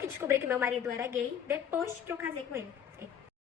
que descobri que meu marido era gay depois que eu casei com ele.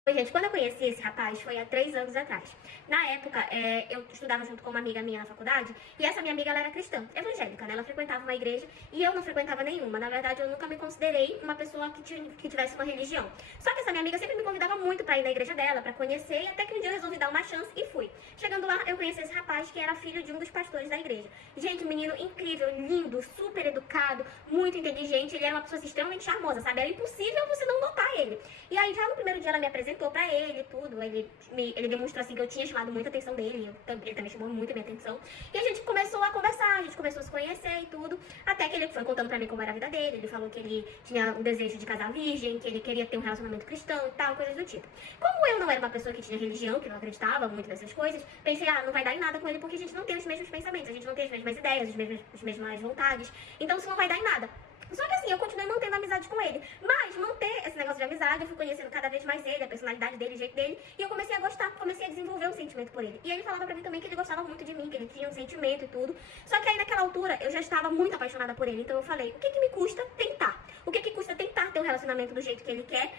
Gente, quando eu conheci esse rapaz foi há 3 anos atrás. Na época, eu estudava junto com uma amiga minha na faculdade, e essa minha amiga ela era cristã, evangélica, né? Ela frequentava uma igreja e eu não frequentava nenhuma. Na verdade, eu nunca me considerei uma pessoa que tivesse uma religião. Só que essa minha amiga sempre me convidava muito pra ir na igreja dela, pra conhecer, e até que um dia eu resolvi dar uma chance e fui. Chegando lá, eu conheci esse rapaz que era filho de um dos pastores da igreja. Gente, um menino incrível, lindo, super educado, muito inteligente. Ele era uma pessoa assim, extremamente charmosa, sabe? Era impossível você não notar ele. E aí, já no primeiro dia, ela me apresentou pra ele tudo, ele demonstrou assim que eu tinha chamado muita atenção dele, ele também chamou muito a minha atenção, e a gente começou a conversar, a gente começou a se conhecer e tudo, até que ele foi contando pra mim como era a vida dele, ele falou que ele tinha o desejo de casar virgem, que ele queria ter um relacionamento cristão e tal, coisas do tipo. Como eu não era uma pessoa que tinha religião, que não acreditava muito nessas coisas, pensei, não vai dar em nada com ele porque a gente não tem os mesmos pensamentos, a gente não tem as mesmas ideias, as mesmas vontades, então isso não vai dar em nada. Só que assim, eu continuei mantendo amizade com ele. Mas manter esse negócio de amizade, eu fui conhecendo cada vez mais ele, a personalidade dele, o jeito dele. E eu comecei a gostar, comecei a desenvolver um sentimento por ele. E ele falava pra mim também que ele gostava muito de mim, que ele tinha um sentimento e tudo. Só que aí naquela altura, eu já estava muito apaixonada por ele. Então eu falei, o que que me custa tentar? O que que custa tentar ter um relacionamento do jeito que ele quer?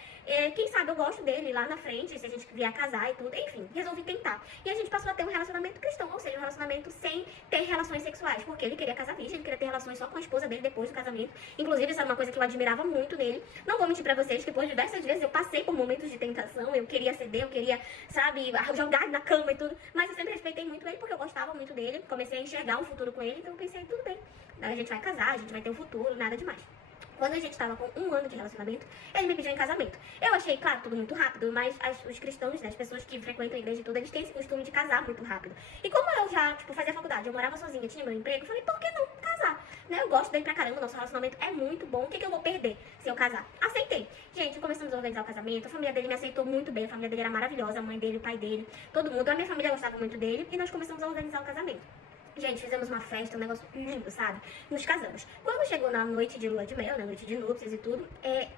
Quem sabe eu gosto dele lá na frente, se a gente vier casar e tudo. Enfim, resolvi tentar. E a gente passou a ter um relacionamento cristão, ou seja, um relacionamento sem ter relações sexuais. Porque ele queria casar virgem, ele queria ter relações só com a esposa dele depois do casamento. Inclusive, isso era uma coisa que eu admirava muito nele. Não vou mentir pra vocês que por diversas vezes eu passei por momentos de tentação, eu queria ceder, eu queria, sabe, jogar na cama e tudo, mas eu sempre respeitei muito ele porque eu gostava muito dele, comecei a enxergar um futuro com ele, então eu pensei, tudo bem, a gente vai casar, a gente vai ter um futuro, nada demais. Quando a gente tava com 1 ano de relacionamento, ele me pediu em casamento. Eu achei, claro, tudo muito rápido, mas os cristãos, né, as pessoas que frequentam a igreja e tudo, eles têm esse costume de casar muito rápido. E como eu já, fazia faculdade, eu morava sozinha, tinha meu emprego, eu falei, por que não casar? Né, eu gosto dele pra caramba, nosso relacionamento é muito bom, o que que eu vou perder se eu casar? Aceitei. Gente, começamos a organizar o casamento, a família dele me aceitou muito bem, a família dele era maravilhosa, a mãe dele, o pai dele, todo mundo, a minha família gostava muito dele, e nós começamos a organizar o casamento. Gente, fizemos uma festa, um negócio lindo, sabe? Nos casamos. Quando chegou na noite de lua de mel, na noite de núpcias e tudo,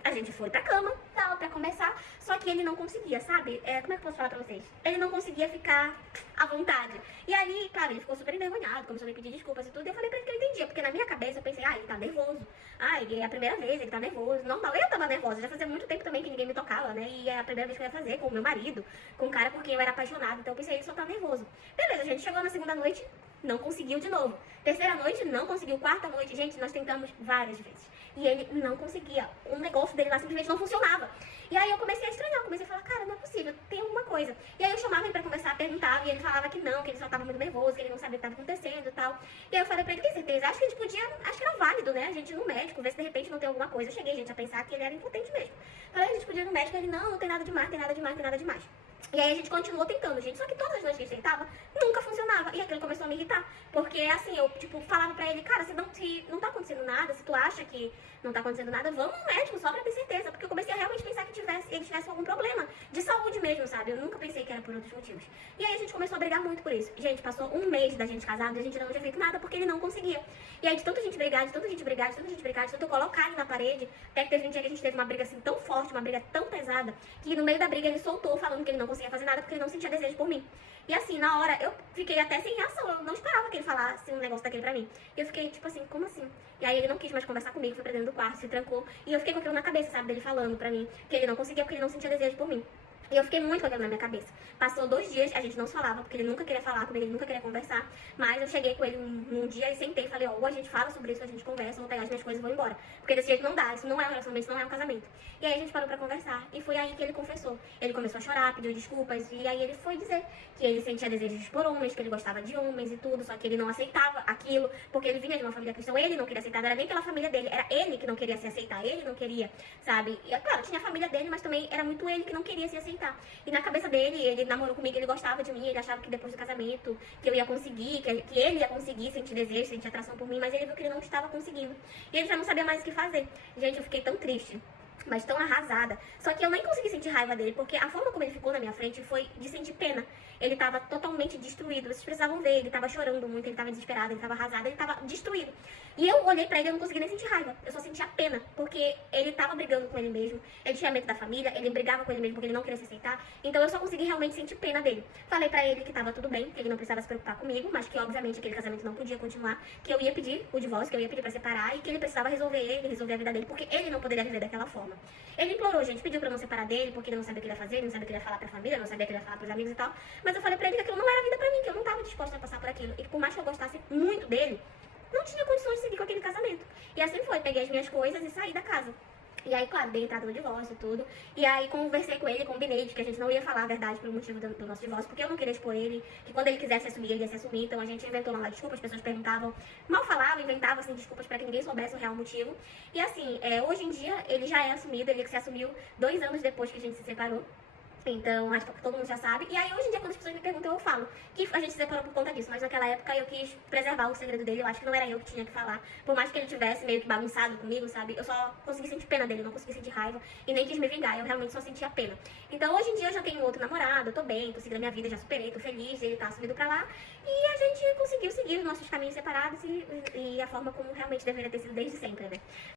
a gente foi pra cama, tal, pra conversar. Só que ele não conseguia, sabe? Como é que eu posso falar pra vocês? Ele não conseguia ficar à vontade. E aí, claro, ele ficou super envergonhado, começou a me pedir desculpas e tudo. E eu falei pra ele que eu entendia, porque na minha cabeça eu pensei, ele tá nervoso. É a primeira vez, ele tá nervoso. Normal, eu tava nervosa. Já fazia muito tempo também que ninguém me tocava, né? E é a primeira vez que eu ia fazer com o meu marido, com um cara por quem eu era apaixonada. Então eu pensei, ele só tá nervoso. Beleza, a gente chegou na segunda noite, não conseguiu de novo. Terceira noite, não conseguiu. Quarta noite, gente, nós tentamos várias vezes. E ele não conseguia. O negócio dele lá simplesmente não funcionava. E aí eu comecei a estranhar, comecei a falar, cara, não é possível, tem alguma coisa. E aí eu chamava ele pra conversar, perguntava, e ele falava que não, que ele só tava muito nervoso, que ele não sabia o que tava acontecendo e tal. E aí eu falei pra ele, tem certeza? Acho que a gente podia, acho que era válido, né? A gente ir no médico, ver se de repente não tem alguma coisa. Eu cheguei, gente, a pensar que ele era impotente mesmo. Falei, a gente podia ir no médico, ele, não tem nada demais, tem nada demais, tem nada demais. E aí a gente continuou tentando, gente. Só que todas as noites que a gente tentava, nunca funcionava. E aquilo começou a me irritar. Porque assim, eu, falava pra ele, cara, se não tá acontecendo nada, se tu acha que não tá acontecendo nada, vamos no médico, só pra ter certeza. Porque eu comecei a realmente pensar que ele tivesse algum problema de saúde mesmo, sabe? Eu nunca pensei que era por outros motivos. E aí a gente começou a brigar muito por isso. Gente, passou 1 mês da gente casado e a gente não tinha feito nada porque ele não conseguia. E aí de tanta gente brigar, de tanta gente brigar, de tanta gente brigar, de tanto eu colocar ele na parede, até que teve um dia que a gente teve uma briga assim tão forte, uma briga tão pesada, que no meio da briga ele soltou falando que ele não conseguia fazer nada porque ele não sentia desejo por mim. E assim, na hora, eu fiquei até sem reação, eu não esperava que ele falasse um negócio daquele pra mim. E eu fiquei tipo assim, como assim? E aí ele não quis mais conversar comigo, foi pra dentro do quarto, se trancou. E eu fiquei com aquilo na cabeça, sabe, dele falando pra mim que ele não conseguia porque ele não sentia desejo por mim. E eu fiquei muito com aquilo na minha cabeça. Passou 2 dias, a gente não se falava, porque ele nunca queria falar comigo, ele nunca queria conversar. Mas eu cheguei com ele num dia e sentei e falei, ou a gente fala sobre isso, a gente conversa, eu vou pegar as minhas coisas e vou embora. Porque desse jeito não dá, isso não é um relacionamento, isso não é um casamento. E aí a gente parou pra conversar, e foi aí que ele confessou. Ele começou a chorar, pediu desculpas, e aí ele foi dizer que ele sentia desejos por homens, que ele gostava de homens e tudo, só que ele não aceitava aquilo, porque ele vinha de uma família cristã, ele não queria aceitar, não era nem pela família dele, era ele que não queria se aceitar, ele não queria, sabe? E claro, tinha a família dele, mas também era muito ele que não queria se aceitar. E na cabeça dele, ele namorou comigo, ele gostava de mim, ele achava que depois do casamento, que eu ia conseguir, que ele ia conseguir sentir desejo, sentir atração por mim, mas ele viu que ele não estava conseguindo. E ele já não sabia mais o que fazer. Gente, eu fiquei tão triste. mas tão arrasada. Só que eu nem consegui sentir raiva dele, porque a forma como ele ficou na minha frente foi de sentir pena. Ele tava totalmente destruído. Vocês precisavam ver, ele tava chorando muito, ele tava desesperado, ele tava arrasado, ele tava destruído. E eu olhei pra ele e eu não consegui nem sentir raiva. Eu só sentia pena, porque ele tava brigando com ele mesmo. Ele tinha medo da família, ele brigava com ele mesmo porque ele não queria se aceitar. Então eu só consegui realmente sentir pena dele. Falei pra ele que tava tudo bem, que ele não precisava se preocupar comigo, mas que obviamente aquele casamento não podia continuar, que eu ia pedir o divórcio, que eu ia pedir pra separar e que ele precisava resolver a vida dele, porque ele não poderia viver daquela forma. Ele implorou, gente, pediu pra eu não separar dele, porque ele não sabia o que ele ia fazer, ele não sabia o que ele ia falar pra família, não sabia o que ele ia falar pros amigos e tal. Mas eu falei pra ele que aquilo não era vida pra mim, que eu não tava disposta a passar por aquilo. E que por mais que eu gostasse muito dele, não tinha condições de seguir com aquele casamento. E assim foi, peguei as minhas coisas e saí da casa. E aí, claro, dei entrada no divórcio e tudo. E aí conversei com ele, combinei de que a gente não ia falar a verdade pelo motivo do nosso divórcio, porque eu não queria expor ele, que quando ele quisesse assumir, ele ia se assumir. Então a gente inventou uma desculpa, as pessoas perguntavam, mal falavam, inventavam assim, desculpas pra que ninguém soubesse o real motivo. E assim, hoje em dia ele já é assumido, ele se assumiu 2 anos depois que a gente se separou. Então, acho que todo mundo já sabe. E aí, hoje em dia, quando as pessoas me perguntam, eu falo que a gente se separou por conta disso. Mas naquela época eu quis preservar o segredo dele. Eu acho que não era eu que tinha que falar. Por mais que ele tivesse meio que bagunçado comigo, sabe? Eu só consegui sentir pena dele, não consegui sentir raiva. E nem quis me vingar, eu realmente só sentia pena. Então, hoje em dia, eu já tenho outro namorado, eu tô bem, tô seguindo a minha vida, já superei, tô feliz. Ele tá assumido pra lá. E a gente conseguiu seguir os nossos caminhos separados e a forma como realmente deveria ter sido desde sempre, né?